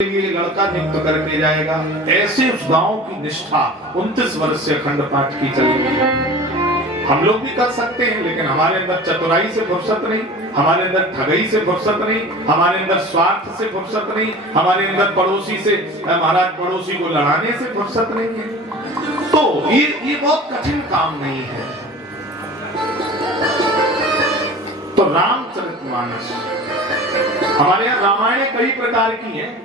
लिए लड़का नियुक्त करके जाएगा। ऐसे उस गांव की निष्ठा 29 वर्ष से अखंड पाठ की चल रही है। हम लोग भी कर सकते हैं, लेकिन हमारे अंदर चतुराई से फुर्सत नहीं, हमारे अंदर ठगई से फुर्सत नहीं, हमारे अंदर स्वार्थ से फुर्सत नहीं, हमारे अंदर पड़ोसी से महाराज पड़ोसी को लड़ाने से फुर्सत नहीं है। तो ये बहुत कठिन काम नहीं है। तो रामचरितमानस, हमारे यहाँ रामायण कई प्रकार की हैं।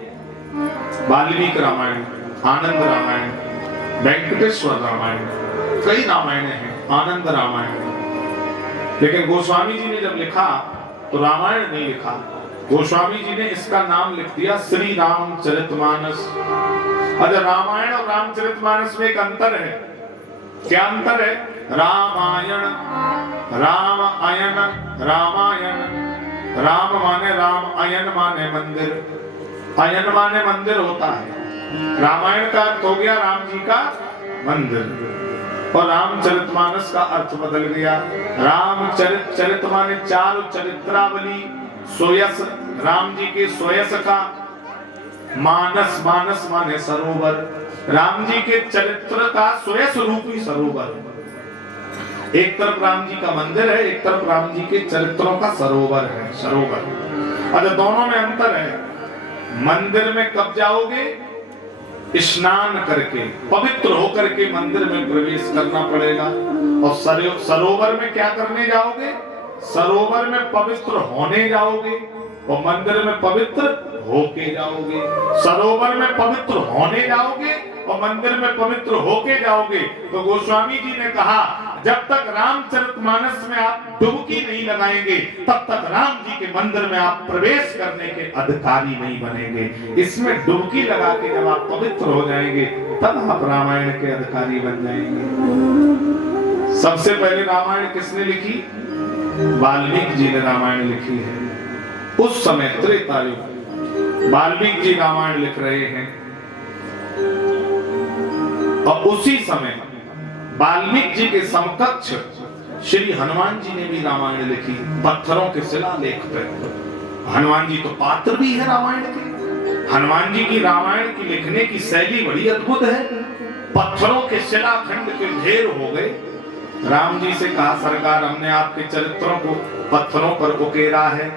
वाल्मीकि रामायण, आनंद रामायण, वेंकटेश्वर रामायण, कई रामायण हैं, आनंद रामायण। लेकिन गोस्वामी जी ने जब लिखा तो रामायण नहीं लिखा, गोस्वामी जी ने इसका नाम लिख दिया श्री रामचरितमानस। अच्छा, रामायण और रामचरितमानस में एक अंतर है। क्या अंतर है? रामायण, राम अयन, रामायण। राम माने राम, अयन माने मंदिर। अयन माने मंदिर होता है। रामायण का अर्थ हो गया राम जी का मंदिर, और रामचरितमानस का अर्थ बदल गया। रामचरित, चरित माने चार चरित्रावली, सोयस राम जी के सोयस का, मानस, मानस माने सरोवर, राम जी के चरित्र का सोयस रूपी सरोवर। एक तरफ राम जी का मंदिर है, एक तरफ राम जी के चरित्रों का सरोवर है, सरोवर। अच्छा, दोनों में अंतर है। मंदिर में कब जाओगे? स्नान करके, पवित्र होकर के मंदिर में प्रवेश करना पड़ेगा। और सरोवर में क्या करने जाओगे? सरोवर में पवित्र होने जाओगे और मंदिर में पवित्र होके जाओगे। सरोवर में पवित्र होने जाओगे और मंदिर में पवित्र होके जाओगे। तो गोस्वामी जी ने कहा, जब तक रामचरितमानस में आप डुबकी नहीं लगाएंगे, तब तक राम जी के मंदिर में आप प्रवेश करने के अधिकारी नहीं बनेंगे। इसमें डुबकी लगा के जब आप पवित्र हो जाएंगे, तब आप रामायण के अधिकारी बन जाएंगे। सबसे पहले रामायण किसने लिखी? वाल्मीकि जी ने रामायण लिखी है। उस समय त्रेता युग, वाल्मीकि जी रामायण लिख रहे हैं। और उसी समय वाल्मीकि जी के समकक्ष श्री हनुमान जी ने भी रामायण लिखी, पत्थरों के शिलालेख पे। हनुमान जी तो पात्र भी है रामायण के। हनुमान जी की रामायण की लिखने की शैली बड़ी अद्भुत है। पत्थरों के शिलाखंड के ढेर हो गए। राम जी से कहा, सरकार हमने आपके चरित्रों को पत्थरों पर उकेरा है।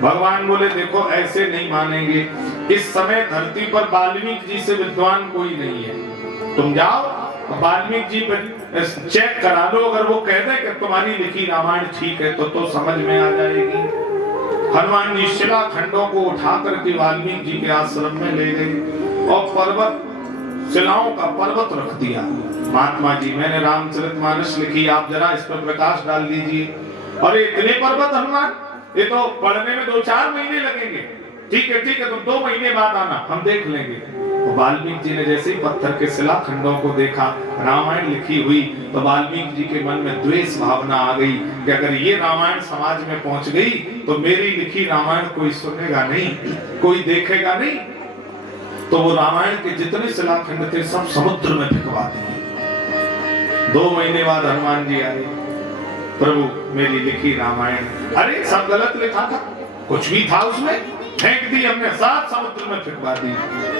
भगवान बोले, देखो ऐसे नहीं मानेंगे। इस समय धरती पर वाल्मीकि जी से विद्वान कोई नहीं है। तुम जाओ वाल्मीकि जी पर चेक करा लो, अगर वो कह दे कि तुम्हारी लिखी रामायण ठीक है तो समझ में आ जाएगी। हनुमान जी शिलाखंडों को उठा करके वाल्मीकि जी के आश्रम में ले गए और पर्वत, शिलाओं का पर्वत रख दिया। महात्मा जी, मैंने रामचरितमानस लिखी, आप जरा इस पर प्रकाश डाल दीजिए। और इतने पर्वत हनुमान, ये तो पढ़ने में 2-4 महीने लगेंगे। ठीक है ठीक है, तुम 2 महीने बाद आना, हम देख लेंगे। वाल्मीकि जी ने जैसे ही पत्थर के शिलाखंडों को देखा, रामायण लिखी हुई, तो वाल्मीकि जी के मन में द्वेष भावना आ गई कि अगर ये रामायण समाज में पहुंच गई तो मेरी लिखी रामायण कोई सुनेगा नहीं, कोई देखेगा नहीं। तो वो रामायण के जितने शिलाखंड थे सब समुद्र में फेंकवा दिए। 2 महीने बाद हनुमान जी आए, प्रभु मेरी लिखी रामायण, अरे सब गलत लिखा था, कुछ भी था उसमें, फेंक दी हमने, 7 समुद्र में फेंकवा दी।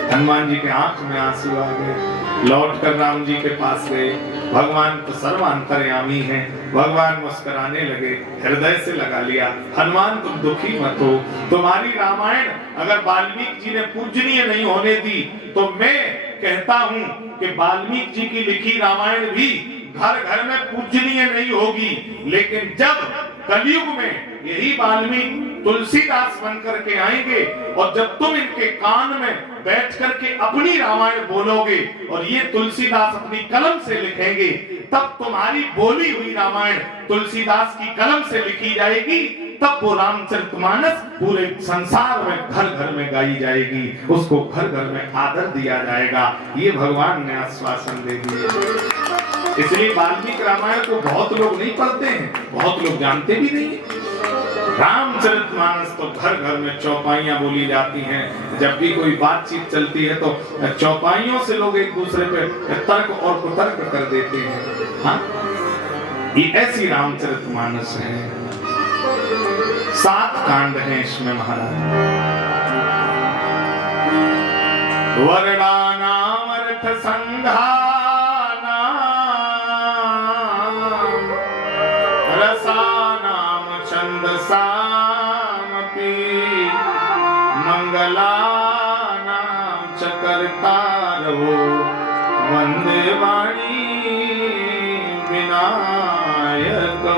हनुमान जी के आंख में आंसू आ गए। लौट कर राम जी के पास गए। भगवान तो सर्वांतर्यामी हैं। भगवान मुस्कुराने लगे, हृदय से लगा लिया, हनुमान तुम दुखी मत हो। तुम्हारी रामायण अगर वाल्मीकि जी ने पूजनीय नहीं होने दी, तो मैं कहता हूँ कि वाल्मीकि जी की लिखी रामायण भी घर घर में पूजनीय नहीं होगी। लेकिन जब कलयुग में यही वाल्मीकि तुलसीदास बन करके आएंगे और जब तुम इनके कान में बैठ करके अपनी रामायण बोलोगे और ये तुलसीदास अपनी कलम से लिखेंगे, तब तुम्हारी बोली हुई रामायण तुलसीदास की कलम से लिखी जाएगी। तब वो रामचरितमानस पूरे संसार में घर घर में गाई जाएगी, उसको घर घर में आदर दिया जाएगा। ये भगवान ने आश्वासन दे दिया। इसलिए वाल्मीकि रामायण को बहुत लोग नहीं पढ़ते हैं, बहुत लोग जानते भी नहीं। रामचरितमानस तो घर घर में चौपाइयां बोली जाती हैं। जब भी कोई बातचीत चलती है तो चौपाइयों से लोग एक दूसरे पे तर्क और कुतर्क कर देते हैं। हाँ, ये ऐसी रामचरितमानस है। 7 कांड हैं इसमें महाराज। वर्णानामर्थ संघानाम रसानाम छंदसामपि मंगलानाम च कर्तारवो वंदे वाणी विनायको।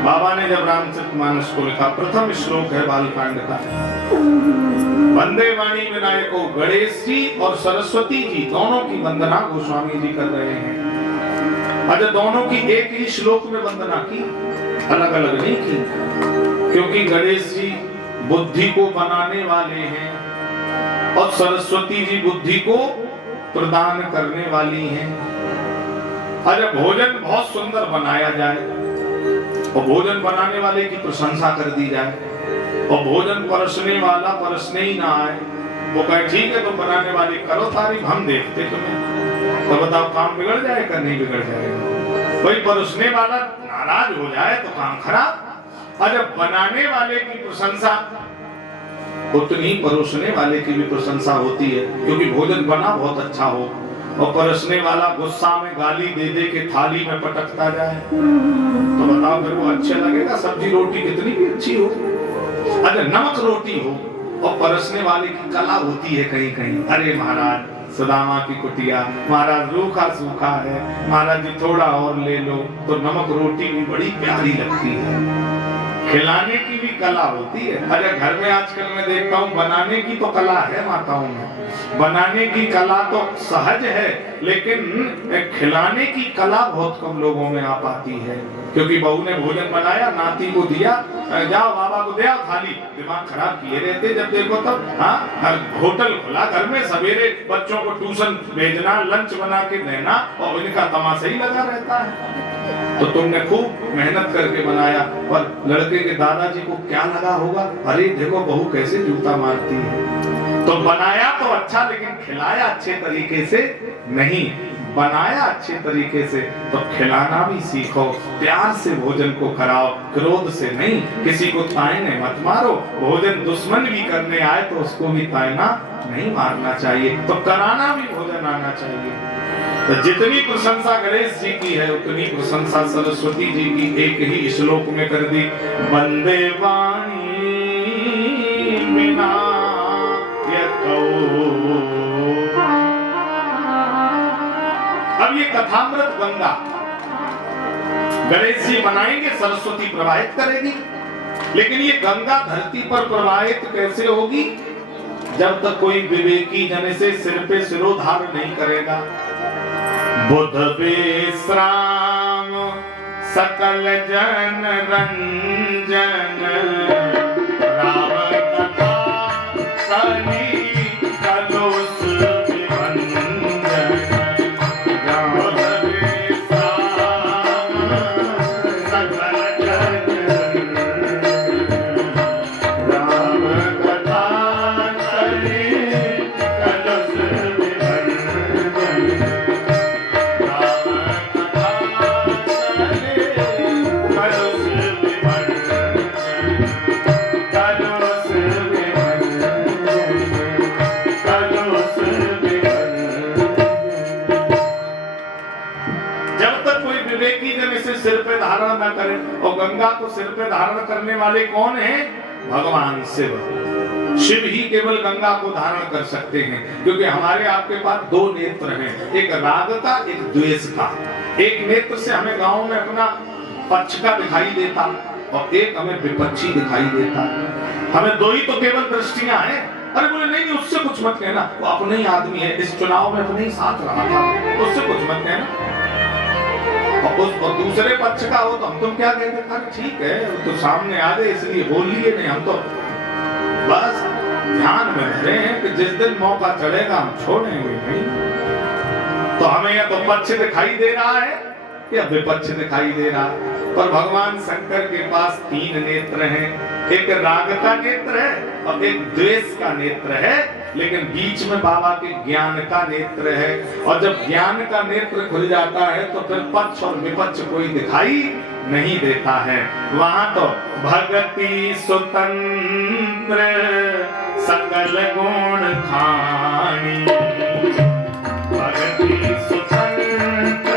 बाबा ने जब रामचरितमानस को लिखा, प्रथम श्लोक है बालकांड का, वंदे वाणी विनायको। गणेश जी और सरस्वती जी दोनों की वंदना गोस्वामी जी कर रहे हैं। अच्छा, दोनों की एक ही श्लोक में वंदना की, अलग अलग नहीं की, क्योंकि गणेश जी बुद्धि को बनाने वाले हैं और सरस्वती जी बुद्धि को प्रदान करने वाली हैं। अरे भोजन बहुत सुंदर बनाया जाए और भोजन बनाने वाले की प्रशंसा कर दी जाए, और भोजन परसने वाला परसने ही ना आए, वो कहे ठीक है तो बनाने वाले करो तारीफ, हम देखते तुम्हें, तो बताओ काम बिगड़ जाएगा नहीं बिगड़ जाएगा। वही परसने वाला नाराज हो जाए तो काम खराब। अरे बनाने वाले की प्रशंसा उतनी परोसने वाले की भी प्रशंसा होती है, क्योंकि भोजन बना बहुत अच्छा हो और परोसने वाला गुस्सा में गाली दे दे के थाली में पटकता जाए तो बताओ फिर वो अच्छे लगेगा? सब्जी रोटी कितनी भी अच्छी हो, अगर नमक रोटी हो और परोसने वाले की कला होती है कहीं कहीं, अरे महाराज सुदामा की कुटिया, महाराज रूखा सूखा है, महाराज जी थोड़ा और ले लो, तो नमक रोटी भी बड़ी प्यारी लगती है। खिलाने की भी कला होती है। अरे घर में आजकल मैं देखता हूँ बनाने की तो कला है माताओं में, बनाने की कला तो सहज है, लेकिन खिलाने की कला बहुत कम लोगों में आ पाती है। क्योंकि बहू ने भोजन बनाया, नाती को दिया, जाओ बाबा को दिया थाली, दिमाग खराब किए रहते जब देखो तब। हाँ, होटल खुला घर में, सवेरे बच्चों को ट्यूशन भेजना, लंच बना के देना, और इनका तमाशा ही लगा रहता है। तो तुमने खूब मेहनत करके बनाया, पर लड़के के दादाजी को क्या लगा होगा, अरे देखो बहू कैसे जूता मारती है। तो बनाया तो अच्छा, लेकिन खिलाया अच्छे तरीके से नहीं। बनाया अच्छे तरीके से तो खिलाना भी सीखो, प्यार से भोजन को कराओ, क्रोध से नहीं। किसी को तायने मत मारो, भोजन दुश्मन भी करने आए तो उसको भी तायना नहीं मारना चाहिए, तो कराना भी भोजन आना चाहिए। तो जितनी प्रशंसा गणेश जी की है उतनी प्रशंसा सरस्वती जी की एक ही श्लोक में कर दी, वंदे वाणी विनायको। अब ये कथामृत गंगा गणेश जी बनाएंगे, सरस्वती प्रवाहित करेगी, लेकिन ये गंगा धरती पर प्रवाहित कैसे होगी? जब तक कोई विवेकी जन से सिर पे सिरोधार नहीं करेगा। बुध विश्राम सकल जन रंजन, राम कथा कली कलुष विभंजन। बुध विश्राम सकल जन राम कथा कली कलुष विभंजन। सिर पे धारण न करे, और गंगा को सिर पे धारण करने वाले कौन हैं? भगवान शिव। शिव ही केवल गंगा को धारण कर सकते हैं, क्योंकि हमारे आपके पास दो नेत्र हैं, एक राग का एक द्वेष का। एक नेत्र से हमें गांव में अपना पक्ष का दिखाई देता और एक हमें विपक्षी दिखाई देता। हमें दो ही तो केवल दृष्टियां हैं। अरे बोले नहीं उससे कुछ मत कहना, वो अपने ही आदमी है, इस चुनाव में अपने ही साथ रहा था, उससे कुछ मत कहना। और दूसरे पक्ष का हो तो हम तुम क्या कहते? अरे ठीक है तो सामने आ गए इसलिए बोल लिए, नहीं हम तो बस ध्यान में रहे हैं कि जिस दिन मौका चढ़ेगा हम छोड़ेंगे नहीं। तो हमें या तो पक्ष दिखाई दे रहा है या विपक्ष दिखाई दे रहा है। पर भगवान शंकर के पास तीन नेत्र हैं, एक राग का नेत्र है और एक द्वेष का नेत्र है, लेकिन बीच में बाबा के ज्ञान का नेत्र है। और जब ज्ञान का नेत्र खुल जाता है तो फिर पक्ष और विपक्ष कोई दिखाई नहीं देता है। वहां तो भक्ति स्वतंत्र सकल गुण खानी भगति स्वतंत्र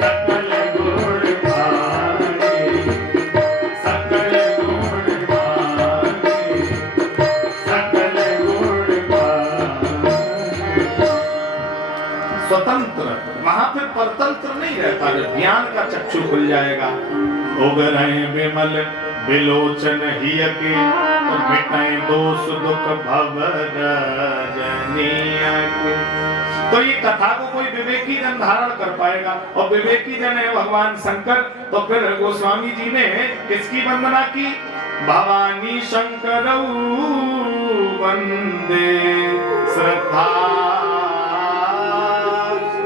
सकल गुण खानी सकल गुण खानी सकल गुण खानी। स्वतंत्र वहां पे परतंत्र नहीं रहता, जब ज्ञान का चक्षु खुल जाएगा। उगरहि विमल विलोचन हिय के तो मिटाए दोष दुख भव रजनिया के। तो ये कथा को कोई विवेकी जन धारण कर पाएगा, और विवेकी जन है भगवान शंकर। तो फिर गोस्वामी जी ने किसकी वंदना की? भवानी शंकरौ वंदे श्रद्धा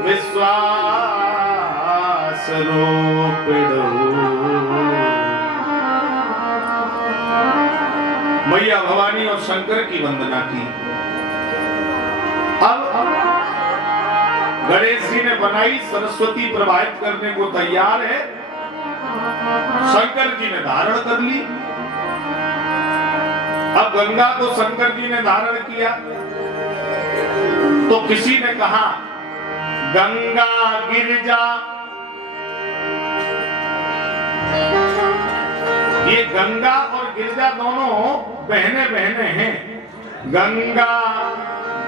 विश्वास रूपिणो। मैया भवानी और शंकर की वंदना की। अब गणेश जी ने बनाई, सरस्वती प्रवाहित करने को तैयार है, शंकर जी ने धारण कर ली। अब गंगा को शंकर जी ने धारण किया, तो किसी ने कहा गंगा गिरिजा, ये गंगा और गिरिजा दोनों बहने बहने हैं। गंगा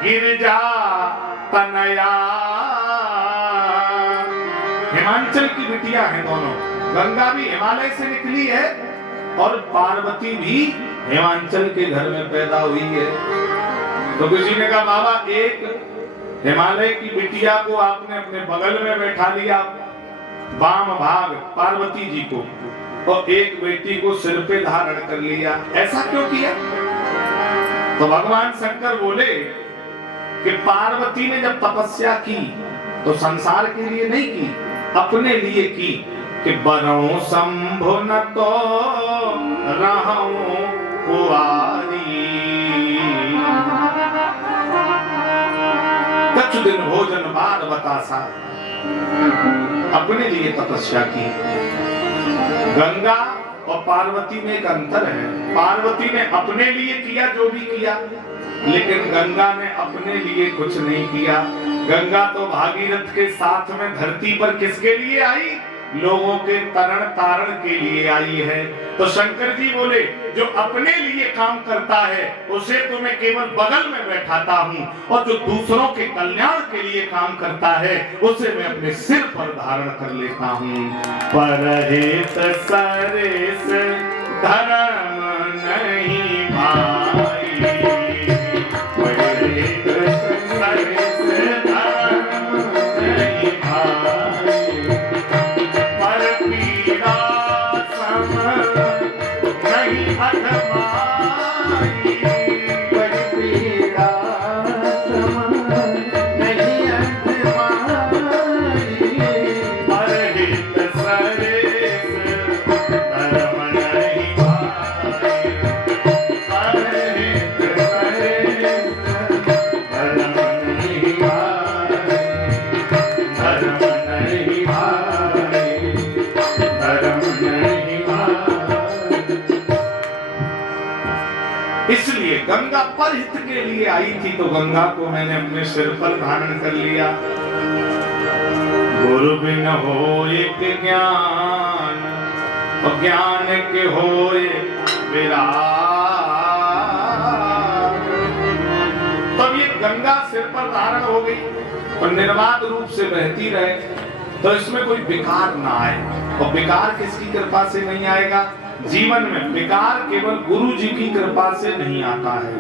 गिरिजा तनया, हिमाचल की बिटिया हैं दोनों। गंगा भी हिमालय से निकली है और पार्वती भी हिमाचल के घर में पैदा हुई है। तो किसी ने कहा बाबा, एक हिमालय की बिटिया को आपने अपने बगल में बैठा लिया, वाम भाग पार्वती जी को, और एक बेटी को सिर पे धारण कर लिया, ऐसा क्यों किया? तो भगवान शंकर बोले कि पार्वती ने जब तपस्या की तो संसार के लिए नहीं की, अपने लिए की कि बरहु शंभु न तो रहूं कुआरी, कुछ दिन भोजन बाद बतासा, अपने लिए तपस्या की। गंगा और पार्वती में एक अंतर है। पार्वती ने अपने लिए किया जो भी किया, लेकिन गंगा ने अपने लिए कुछ नहीं किया। गंगा तो भागीरथ के साथ में धरती पर किसके लिए आई? लोगों के तरण तारण के लिए आई है। तो शंकर जी बोले, जो अपने लिए काम करता है उसे तो मैं केवल बगल में बैठाता हूँ, और जो दूसरों के कल्याण के लिए काम करता है उसे मैं अपने सिर पर धारण कर लेता हूँ। परहित सरिस धर्म नहीं भाई, परहित सरिस धर्म नहीं भाई, पर पीड़ा सम नहीं अधमाई, पर पीड़ा सम नहीं अधमाई, परहित सरिस धर्म नहीं भाई, परहित सरिस धर्म नहीं भाई, धर्म नहीं भाई, धर्म नहीं भाई। इसलिए गंगा परहित के लिए आई थी, तो गंगा को मैंने अपने सिर पर धारण कर लिया। गुरु बिन होए के ज्ञान, और ज्ञान के होए विराग। तब ये गंगा सिर पर धारण हो गई और निर्बाध रूप से बहती रहे, तो इसमें कोई विकार ना आए। और विकार किसकी कृपा से नहीं आएगा? जीवन में विकार केवल गुरु जी की कृपा से नहीं आता है।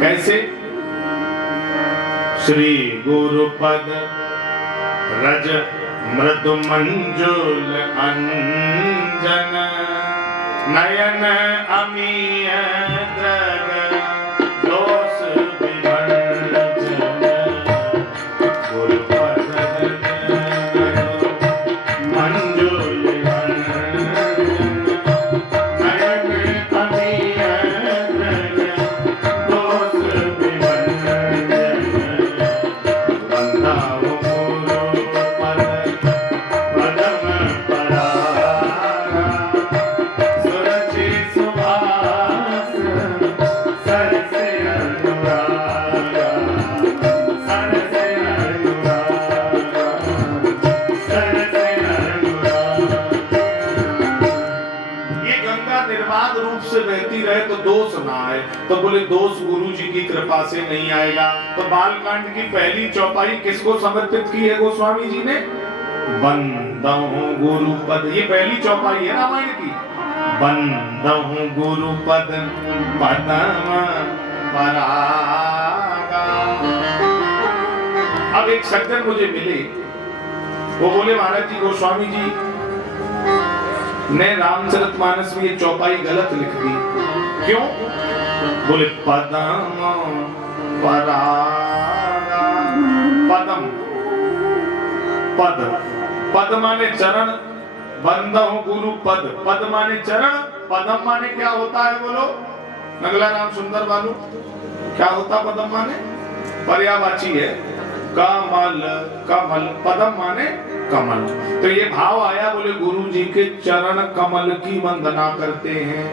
कैसे? श्री गुरुपद रज मृदु मंजुल अंजन नयन अमीय दर दोष विभंजन। गुरुपद मंजुल नयन अमीय दर दोष विभंजन। वंदाओ सुरचि सुभाष रहे तो दोष ना आए। तो बोले दोष गुरु जी की कृपा से नहीं आएगा। तो बालकांड की पहली चौपाई किसको समर्पित की है गोस्वामी जी ने? बंदहु गुरु पद, ये पहली चौपाई है रामायण की। बंदहु गुरु पद पदम परागा। अब एक सज्जन मुझे मिले, वो बोले महाराज जी गोस्वामी जी ने रामचरितमानस में ये चौपाई गलत लिख दी। क्यों? बोले पदम परागा। पदम, पद, पद माने चरण, बंदहु गुरु पद, पद माने चरण, पदम माने क्या होता है बोलो? नगला राम सुंदर बालू, क्या होता पदम माने? पर्यायवाची है, कमल, कमल, पदम माने कमल। तो ये भाव आया, बोले गुरु जी के चरण कमल की वंदना करते हैं।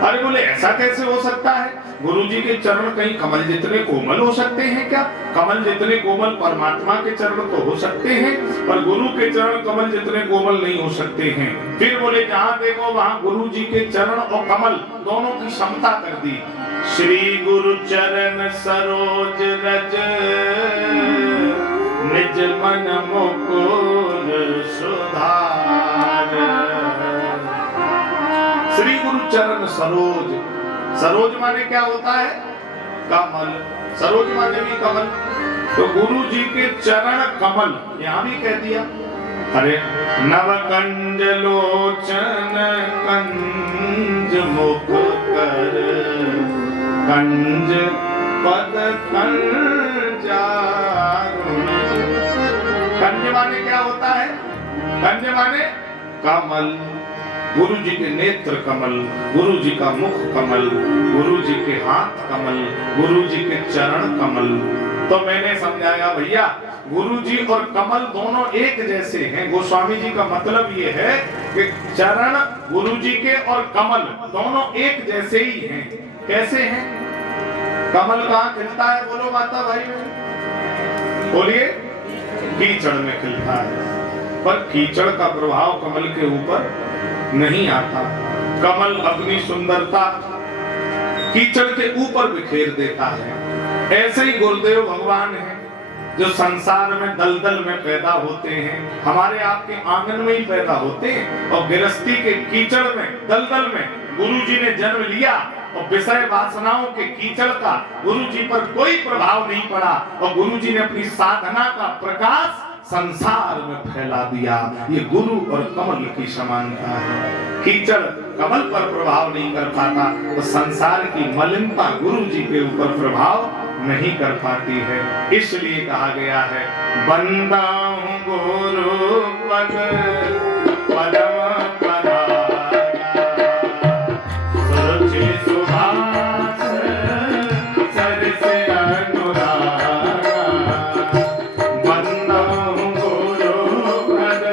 अरे बोले ऐसा कैसे हो सकता है? गुरु जी के चरण कहीं कमल जितने कोमल हो सकते हैं क्या? कमल जितने कोमल परमात्मा के चरण तो हो सकते हैं, पर गुरु के चरण कमल जितने कोमल नहीं हो सकते हैं। फिर बोले जहां देखो वहां गुरु जी के चरण और कमल दोनों की समता कर दी। श्री गुरु चरण सरोज रज निज मन मुकुर सुधार। श्री गुरु चरण सरोज, सरोज माने क्या होता है? कमल, सरोज माने भी कमल। तो गुरु जी के चरण कमल, यहां भी कह दिया। अरे नव कंज लोचन कंज मुख कर कंज पद कंजारुण। कंज माने क्या होता है? कंज माने कमल, गुरु जी के नेत्र कमल, गुरु जी का मुख कमल, गुरु जी के हाथ कमल, गुरु जी के चरण कमल। तो मैंने समझाया भैया गुरु जी और कमल दोनों एक जैसे हैं। गोस्वामी जी का मतलब ये है कि चरण गुरु जी के और कमल दोनों एक जैसे ही हैं। कैसे हैं? कमल कहाँ खिलता है बोलो माता भाई में? बोलिए, कीचड़ में खिलता है, पर कीचड़ का प्रभाव कमल के ऊपर नहीं आता। कमल अपनी सुंदरता कीचड़ के ऊपर बिखेर देता है। ऐसे ही गुरुदेव भगवान हैं जो संसार में दलदल में पैदा होते हैं, हमारे आपके आंगन में ही पैदा होते हैं। और गृहस्थी के कीचड़ में, दलदल में गुरु जी ने जन्म लिया और विषय वासनाओं के कीचड़ का गुरु जी पर कोई प्रभाव नहीं पड़ा और गुरु जी ने अपनी साधना का प्रकाश संसार में फैला दिया। ये गुरु और कमल की समानता है। कीचड़ कमल पर प्रभाव नहीं कर पाता तो संसार की मलिनता गुरु जी के ऊपर प्रभाव नहीं कर पाती है। इसलिए कहा गया है बंदा हूँ गुरु पद पदम परागा सुरुचि सुभाष सरस अनुरागा। बंदा हूँ गुरु पद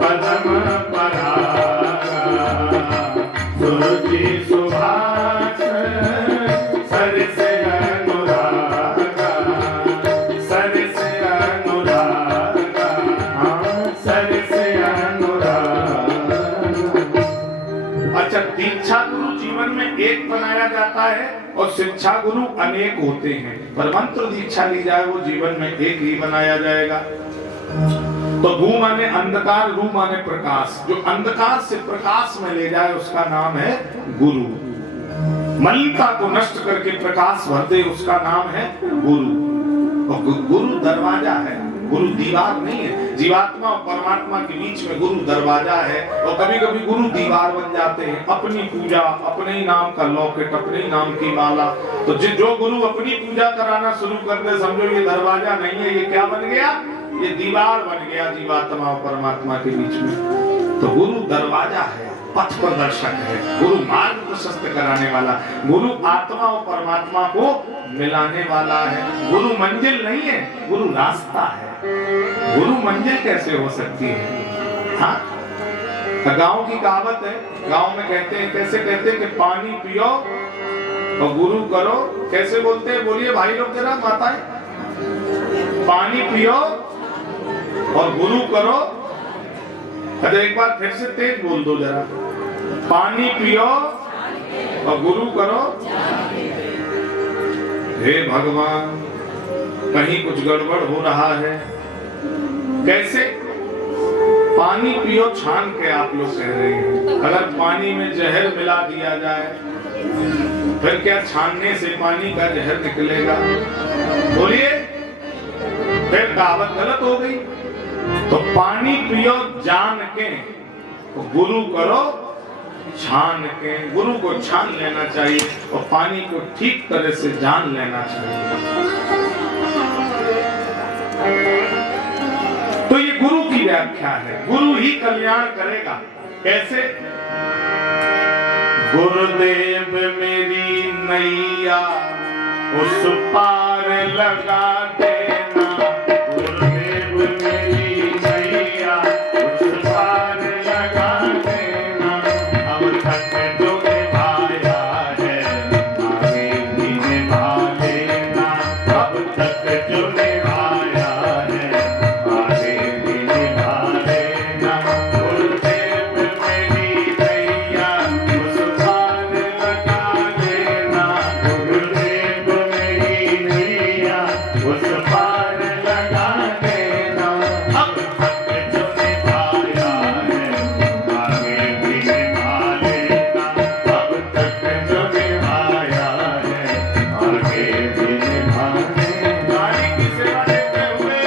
पदम परागा सुरुचि सुभाष सरस एक बनाया जाता है और शिक्षा गुरु अनेक होते हैं, पर मंत्र दीक्षा ली जाए वो जीवन में एक ही बनाया जाएगा। तो भू माने अंधकार, रू माने प्रकाश। जो अंधकार से प्रकाश में ले जाए उसका नाम है गुरु। मलिनता को नष्ट करके प्रकाश भर दे उसका नाम है गुरु। और गुरु दरवाजा है, गुरु दीवार नहीं है। जीवात्मा और परमात्मा के बीच में गुरु दरवाजा है। और कभी कभी गुरु दीवार बन जाते हैं। अपनी पूजा, अपने ही नाम का लॉकेट, अपने ही नाम की माला। तो जो गुरु अपनी पूजा कराना शुरू कर दे समझो ये दरवाजा नहीं है, ये क्या बन गया? ये दीवार बन गया जीवात्मा और परमात्मा के बीच में। तो गुरु दरवाजा है, पथ प्रदर्शक है, गुरु मार्ग प्रशस्त कराने वाला, गुरु आत्मा और परमात्मा को मिलाने वाला है। गुरु मंजिल नहीं है, गुरु रास्ता है। गुरु मंजिल कैसे हो सकती है? हाँ, गांव की कहावत है, गांव में कहते हैं, कैसे कहते हैं कि पानी पियो और गुरु करो। कैसे बोलते हैं? बोलिए भाई लोग जरा, माताएं। पानी पियो और गुरु करो। अच्छा एक बार फिर से तेज बोल दो जरा। पानी पियो और गुरु करो। हे भगवान, कहीं कुछ गड़बड़ हो रहा है। कैसे? पानी पियो छान के, आप लोग कह रहे हैं। अगर पानी में जहर मिला दिया जाए फिर क्या छानने से पानी का जहर निकलेगा? बोलिए, फिर कहावत गलत हो गई। तो पानी पियो जान के, तो गुरु करो छान के। गुरु को छान लेना चाहिए और पानी को ठीक तरह से जान लेना चाहिए। तो ये गुरु की व्याख्या है। गुरु ही कल्याण करेगा। कैसे? गुरुदेव मेरी नैया उस पार लगा देना। गुरुदेव मेरी नैया उस पार लगा देना। अब तक जो निभाया है आगे भी निभा लेना। अब तक जो निभाया है आगे भी निभा लेना। गुरुदेव मेरी नैया उस पार लगा देना। गुरुदेव मेरी नैया उस पार लगा देना। अब तक जो निभाया है आगे भी निभा लेना। अब तक जो निभाया है आगे भी निभा लेना। नारी की सेवा देते हुए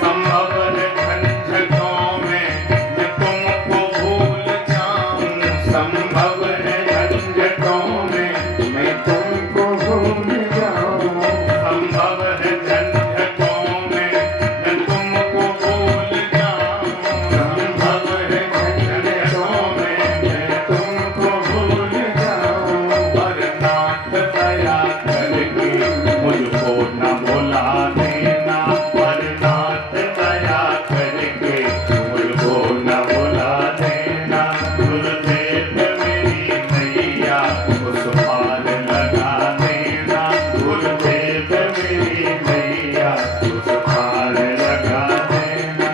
संभव है झंझटों में मैं तुमको भूल जाऊं। संभव है झंझटों में मैं तुमको भूल जाऊं। संभव है झंझटों में मैं तुमको भूल जाऊं। संभव है झंझटों में मैं तुमको भूल जाऊं। पर नाथ दया करके मुझको न भुला देना। पर नाथ दया करके मुझको न भुला देना। गुरुदेव मेरी नैया उस पार लगा देना। गुरुदेव मेरी नैया उस पार लगा देना।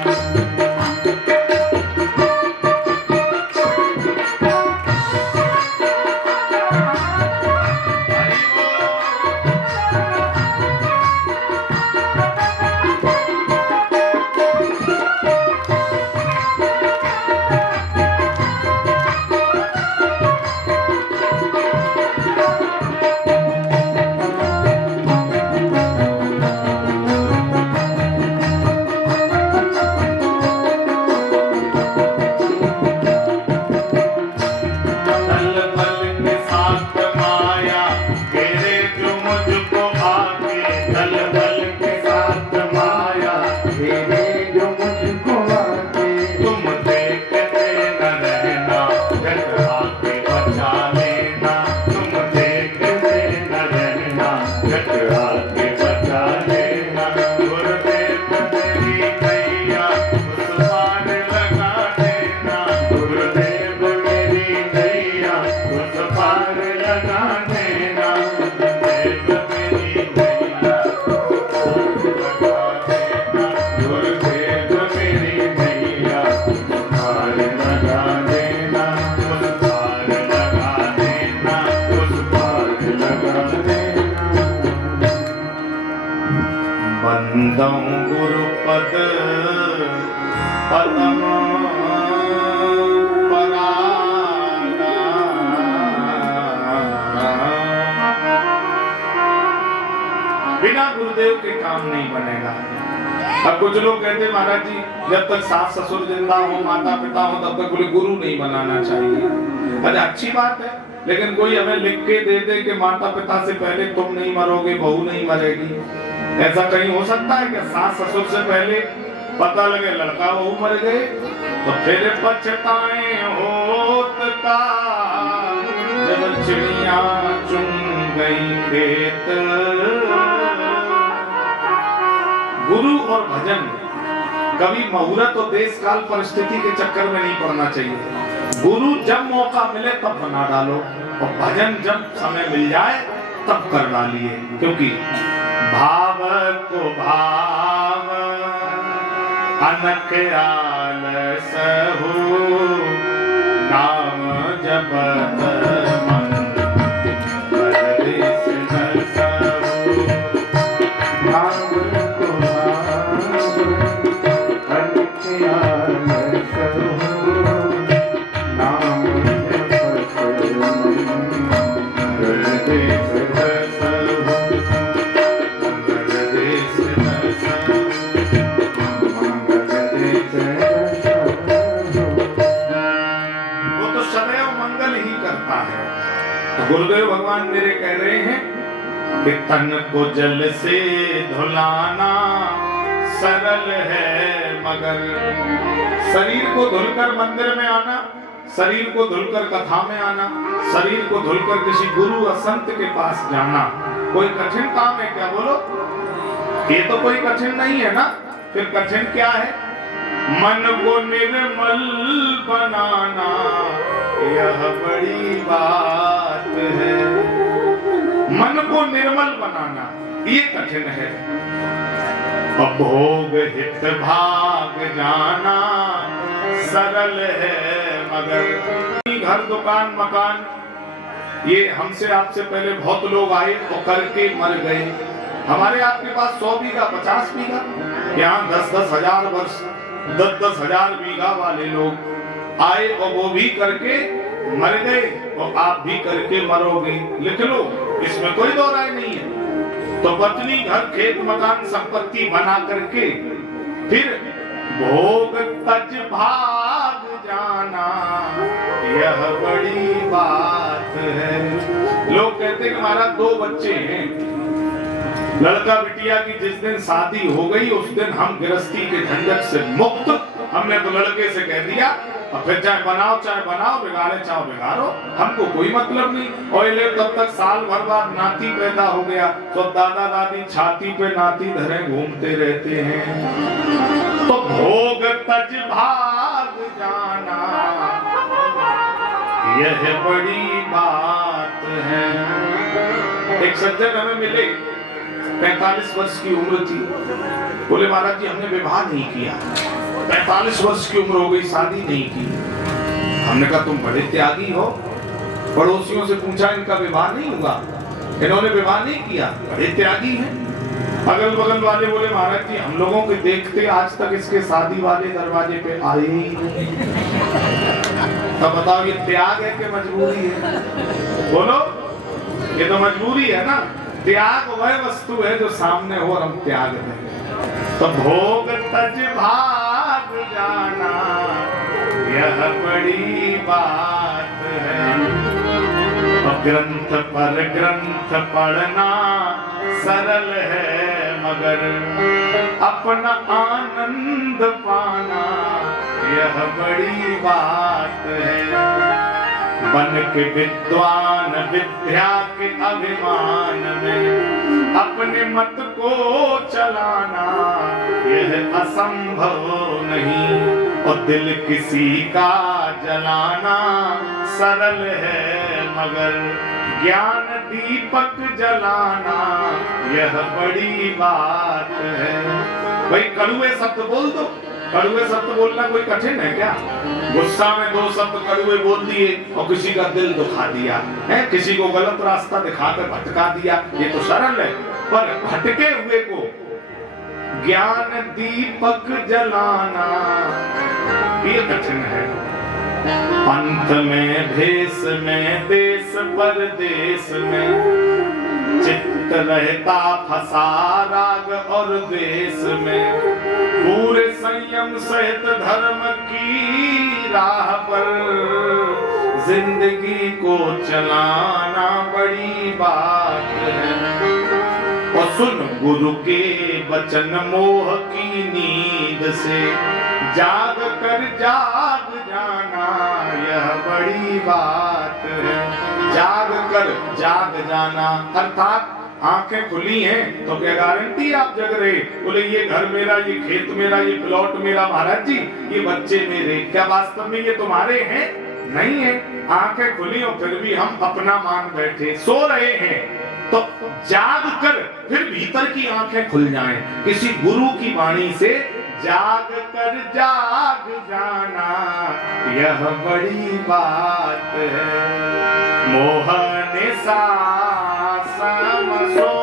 दल बल के साथ माया घेरे जो मुझको आके। दल बल के साथ माया घेरे जो मुझको आके। तुम देखते न रहना झट आके बचा लेना। तुम देखते न रहना झट आके बचा लेना। गुरुदेव मेरी नैया उस पार लगा देना। गुरुदेव मेरी नैया उस पार लगा देना। गुरुदेव मेरी नैया उस पार लगा देना। गुरुदेव मेरी नैया उस पार लगा देना। उस पार लगा देना। उस पार लगा देना। बंदों गुरुपद पदम परागा। बिना गुरुदेव के काम नहीं बनेगा। अब कुछ लोग कहते महाराज जी जब तक सास ससुर जिंदा हो, माता पिता हो, तब तक बोले गुरु नहीं बनाना चाहिए। अरे अच्छी बात है, लेकिन कोई हमें लिख के दे दे कि माता पिता से पहले तुम नहीं मरोगे, बहू नहीं मरेगी, ऐसा कहीं हो सकता है कि सास ससुर से पहले पता लगे लड़का बहू मर गए तो फिर पछताएं होत का, जब चिड़िया चुन गई खेत। गुरु और भजन कभी मुहूर्त और देश काल परिस्थिति के चक्कर में नहीं पड़ना चाहिए। गुरु जब मौका मिले तब बना डालो और भजन जब समय मिल जाए तब कर डालिए, क्योंकि भाव को भाव अनक आलस हो, नाम जपत मन परदेस नस हो। भाव को भाव अनक आलस हो, नाम जपत मन परदेस नस हो। गुरुदेव भगवान मेरे कह रहे हैं कि तन को जल से धुलाना सरल है, मगर शरीर को धुलकर मंदिर में आना, शरीर को धुलकर कथा में आना, शरीर को धुलकर किसी गुरु और संत के पास जाना कोई कठिन काम है क्या? बोलो, ये तो कोई कठिन नहीं है ना। फिर कठिन क्या है? मन को निर्मल बनाना यह बड़ी बात है। मन को निर्मल बनाना ये कठिन है। अब भोग हित भाग जाना सरल है, मगर घर दुकान मकान ये हमसे आपसे पहले बहुत लोग आए और करके मर गए। हमारे आपके पास 100 बीघा 50 बीघा, यहाँ 10-10 हजार वर्ष 10-10 हजार बीघा वाले लोग आए और वो भी करके मर गए और आप भी करके मरोगे। लिख लो, इसमें कोई दो राय नहीं है। तो पत्नी घर खेत मकान संपत्ति बना करके फिर भोग तज भाग जाना यह बड़ी बात है। लोग कहते हैं कि हमारा 2 बच्चे हैं, लड़का बिटिया की जिस दिन शादी हो गई उस दिन हम गृहस्थी के झंझट से मुक्त। हमने तो लड़के से कह दिया और फिर चाहे बनाओ बिगाड़े चाहे बिगाड़ो, हमको कोई मतलब नहीं। और ले तब तक साल भर बाद नाती पैदा हो गया तो दादा दादी छाती पे नाती धरे घूमते रहते हैं। तो भोग तज भाग जाना यह बड़ी बात है। एक सज्जन हमें मिले, 45 वर्ष की उम्र थी। बोले महाराज जी हमने विवाह नहीं किया, 45 वर्ष की उम्र हो गई, शादी नहीं की। हमने कहा तुम बड़े त्यागी हो। पड़ोसियों से पूछा इनका विवाह नहीं हुआ, इन्होंने विवाह नहीं किया, बड़े त्यागी हैं। अगल बगल वाले बोले महाराज जी हम लोगों के देखते आज तक इसके शादी वाले दरवाजे पे आए ही नहीं। तब बताओ ये त्याग है कि मजबूरी है? बोलो, ये तो मजबूरी है ना। त्याग वह वस्तु है जो सामने हो और हम त्याग दें। तो भोग तज भाग जाना यह बड़ी बात है। और ग्रंथ पर ग्रंथ पढ़ना सरल है, मगर अपना आनंद पाना यह बड़ी बात है। बन के विद्वान विद्या के अभिमान में अपने मत को चलाना यह असंभव नहीं। और दिल किसी का जलाना सरल है, मगर ज्ञान दीपक जलाना यह बड़ी बात है। भाई कड़ुए शब्द बोल दो, कड़ुए शब्द बोलना कोई कठिन है क्या? गुस्सा में 2 शब्द कड़ुए बोल दिए और किसी का दिल दुखा दिया है, किसी को गलत रास्ता दिखाकर भटका दिया, ये तो सरल है। पर भटके हुए को ज्ञान दीपक जलाना ये कठिन है। पंथ में भेष में देश परदेश में चित्त रहता फंसा राग और देश में। पूरे संयम सहित धर्म की राह पर जिंदगी को चलाना बड़ी बात है। और सुन गुरु के वचन मोह की नींद से जाग कर जाग जाना यह बड़ी बात है। जाग कर जाग जाना अर्थात आंखें खुली हैं तो क्या गारंटी आप जग रहे? बोले ये घर मेरा, ये खेत मेरा, ये प्लॉट मेरा महाराज जी, ये बच्चे मेरे, क्या वास्तव में ये तुम्हारे हैं? नहीं है। आंखें खुली और फिर भी हम अपना मान बैठे, सो रहे हैं। तो जाग कर फिर भीतर की आंखें खुल जाएं किसी गुरु की वाणी से, जाग कर जाग जाना यह बड़ी बात है। मोहन सा समसो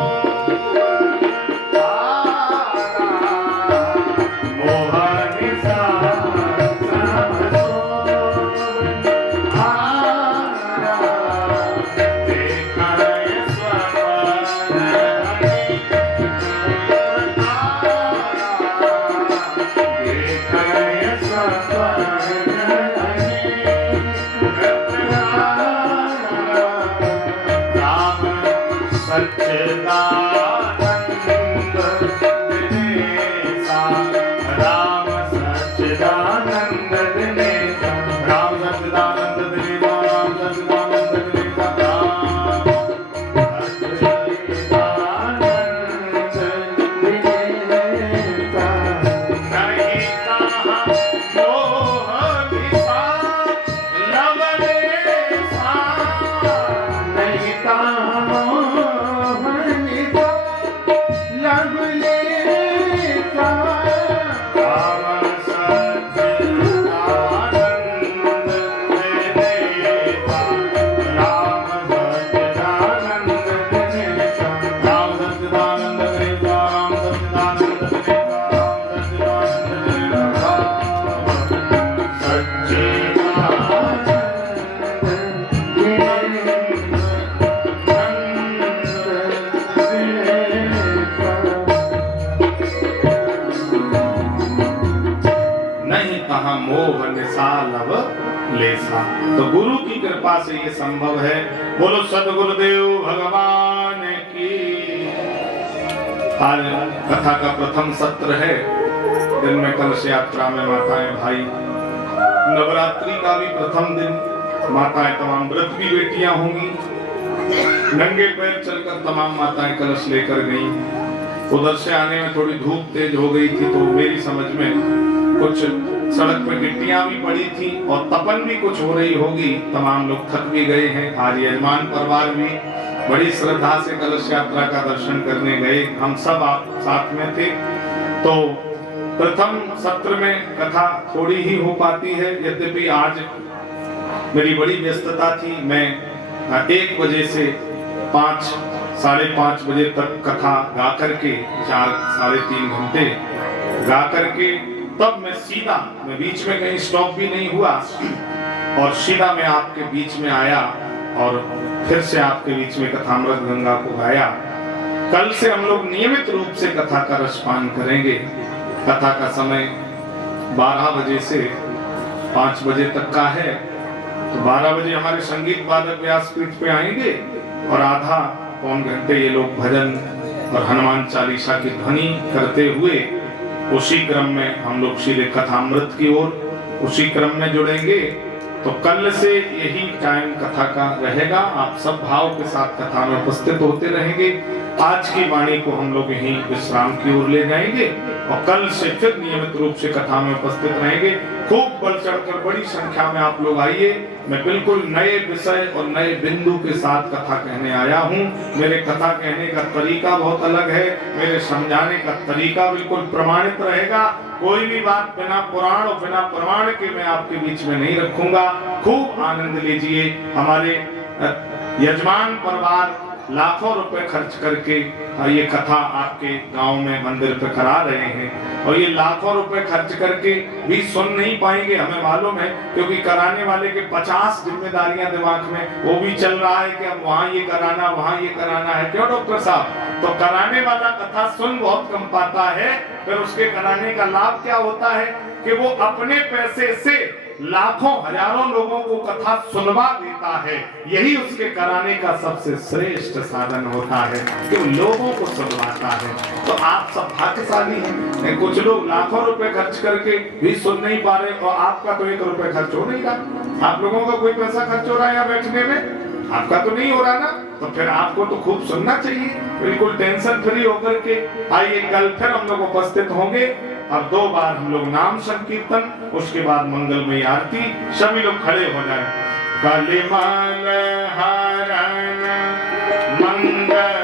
तो गुरु की कृपा से ये संभव है। बोलो सद्गुरुदेव भगवान की। आज कथा का प्रथम सत्र है। दिन में कलश यात्रा में माताएं भाई, नवरात्रि का भी प्रथम दिन, माताएं तमाम व्रत की बेटियां होंगी, नंगे पैर चलकर तमाम माताएं कलश लेकर गईं। उधर से आने में थोड़ी धूप तेज हो गई थी तो मेरी समझ में कुछ सड़क पे गिट्टियां भी पड़ी थी और तपन भी कुछ हो रही होगी, तमाम लोग थक भी गए हैं। आज यजमान परिवार भी बड़ी श्रद्धा से कलश यात्रा का दर्शन करने गए, हम सब आप साथ में थे। तो प्रथम सत्र में कथा थोड़ी ही हो पाती है, यद्यपि आज मेरी बड़ी व्यस्तता थी। मैं 1 बजे से 5 साढ़े 5 बजे तक कथा गा करके 4 साढ़े 3 घंटे गा करके तब मैं बीच में कहीं स्टॉप भी नहीं हुआ और सीधा मैं आपके बीच में आया और फिर से आपके बीच में कथामृत गंगा को गाया। कल से हम लोग नियमित रूप से कथा का रसपान करेंगे। कथा का समय 12 बजे से 5 बजे तक का है। तो 12 बजे हमारे संगीत वादक व्यासपीठ पे आएंगे और आधा पौन घंटे ये लोग भजन और हनुमान चालीसा की ध्वनि करते हुए उसी क्रम में हम लोग सीधे कथामृत की ओर उसी क्रम में जुड़ेंगे। तो कल से यही टाइम कथा का रहेगा। आप सब भाव के साथ कथा में उपस्थित होते रहेंगे। आज की वाणी को हम लोग यहीं विश्राम की ओर ले जाएंगे और कल से फिर नियमित रूप से कथा में उपस्थित रहेंगे। खूब बढ़ चढ़कर बड़ी संख्या में आप लोग आइए। मैं बिल्कुल नए विषय और नए बिंदु के साथ कथा कहने आया हूँ। मेरे कथा कहने का तरीका बहुत अलग है, मेरे समझाने का तरीका बिल्कुल प्रमाणित रहेगा। कोई भी बात बिना पुराण और बिना प्रमाण के मैं आपके बीच में नहीं रखूंगा। खूब आनंद लीजिए। हमारे यजमान परिवार लाखों रुपए खर्च करके ये कथा आपके गांव में मंदिर पे करा रहे हैं और ये लाखों रुपए खर्च करके भी सुन नहीं पाएंगे, हमें मालूम है, क्योंकि कराने वाले के 50 जिम्मेदारियां दिमाग में वो भी चल रहा है कि अब वहाँ ये कराना, वहाँ ये कराना है। क्यों डॉक्टर साहब? तो कराने वाला कथा सुन बहुत कम पाता है, फिर उसके कराने का लाभ क्या होता है कि वो अपने पैसे से लाखों हजारों लोगों को कथा सुनवा देता है, यही उसके कराने का सबसे श्रेष्ठ साधन होता है कि वो लोगों को सुनवाता है। तो आप सब भाग्यशाली हैं। कुछ लोग लाखों रुपए खर्च करके भी सुन नहीं पा रहे और आपका तो 1 रुपए खर्च हो नहीं रहा। आप लोगों का कोई पैसा खर्च हो रहा है यहाँ बैठने में? आपका तो नहीं हो रहा ना, तो फिर आपको तो खूब सुनना चाहिए, बिल्कुल टेंशन फ्री होकर के। आइए कल फिर हम लोग उपस्थित होंगे। अब 2 बार हम लोग नाम संकीर्तन, उसके बाद मंगलमयी आरती। सभी लोग खड़े हो जाए। कलिमाल हरण मंगल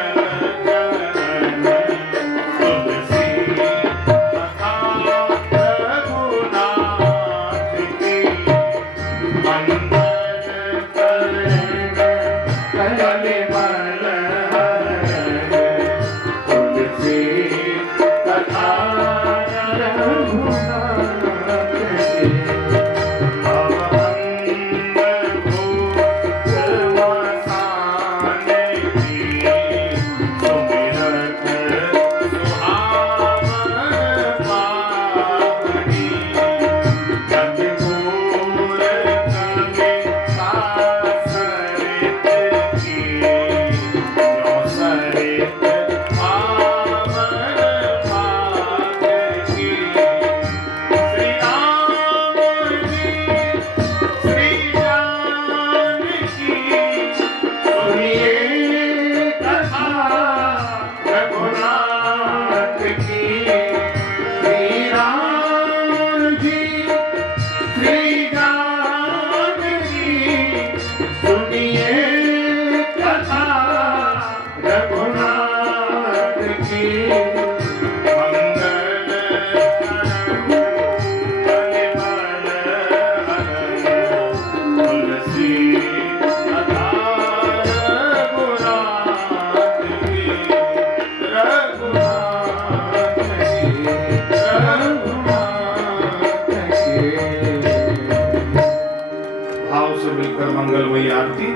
मंगलमयी आरती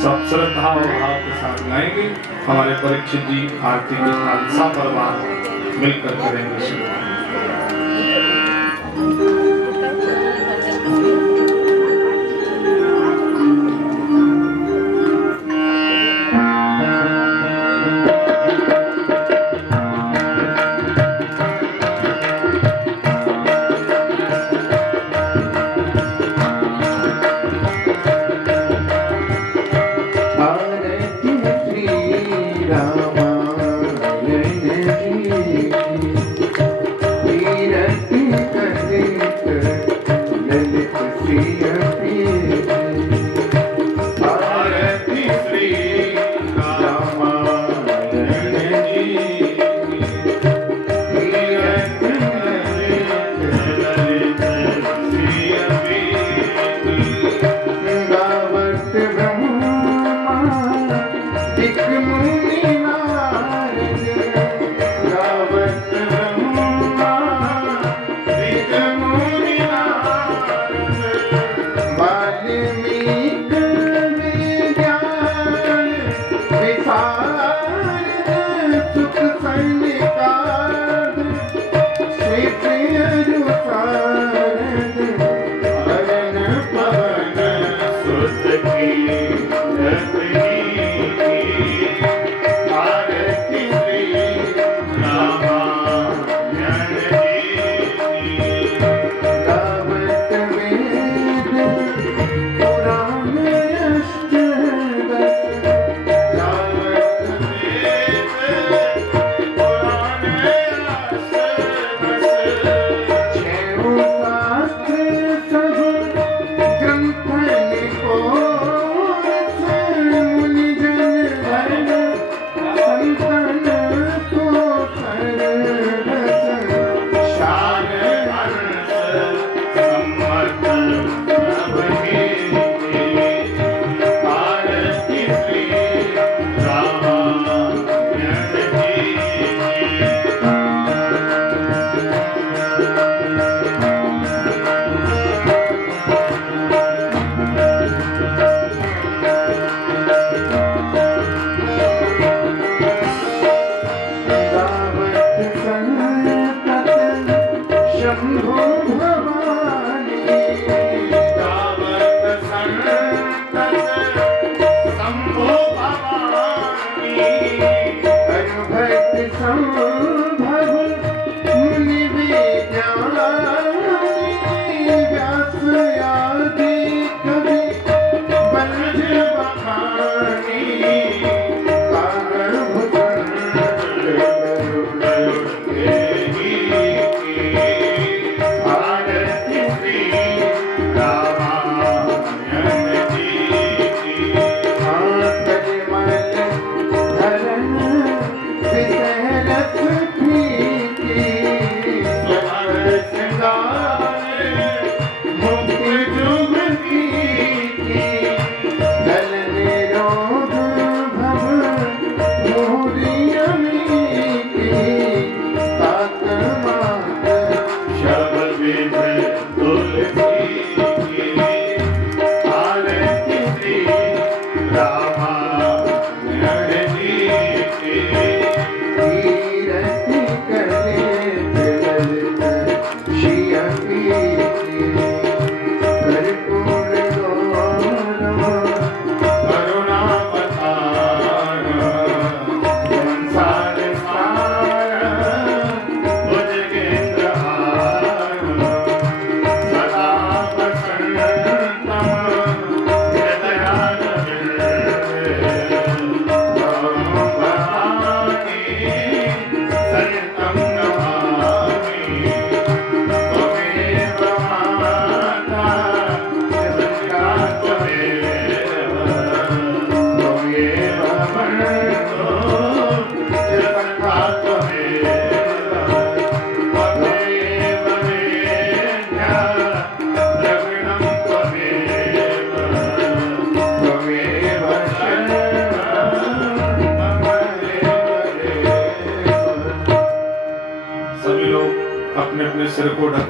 सब श्रद्धा और भाव के साथ गाएंगे। हमारे परीक्षित जी आरती के साथ सपरिवार मिलकर करेंगे शुरू।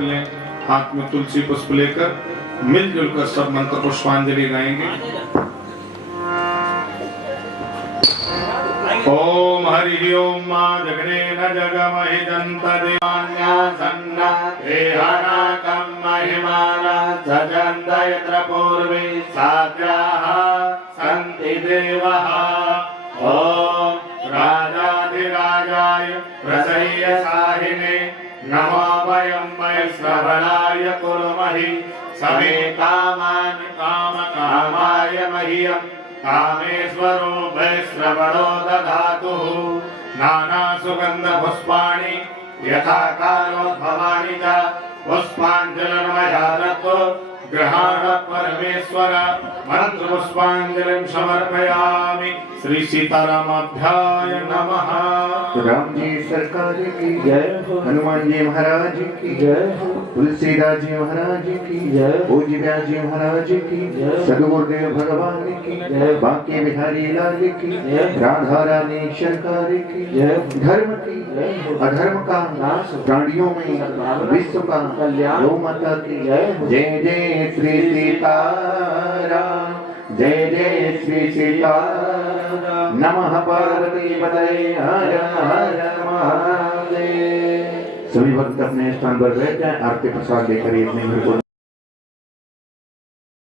रख लें, हाथ में तुलसी पुष्प लेकर मिलजुल कर सब मंत्र पुष्पांजलि गाएंगे। ओम हरि ओम मा जगने न जगमहि दंत देवान्या सन्ना देहानाकं महिमाना सजन्त यत्र पूर्वे साध्याः सन्ति देवाः। ओम राजाधिराजाय प्रसह्य साहिने नमो वयं वैश्रवणाय कुर्महि समे कामान् कामकामाय मह्यम् कामेश्वरो वैश्रवणो दधातुः। नाना सुगंध पुष्पाणि यथा कालोद्भवानि च पुष्पाञ्जलिर्मया दत्तो गृहाण परमेश्वर। मंत्र पुष्पांजलिं समर्पयामि। श्री सीतारामाभ्याय नमः। राम जी सरकार की जय, हनुमान जी महाराज की जय, तुलसीदास जी महाराज की जय, भोजी व्यास जी महाराज की जय, सदगुरुदेव भगवान की जय, बांके बिहारी लाल की जय, राधा रानी सरकार की जय। धर्म की अधर्म का नाश, प्राणियों में विश्व का कल्याण, गौ माता की जय। जय जय श्री सीताराम, जय जय श्री सीताराम। नमः पार्वती पतये हर हर महादेव। सभी भक्त अपने स्थान पर बैठ जाएं, आरती प्रसाद लेकर अपने घर को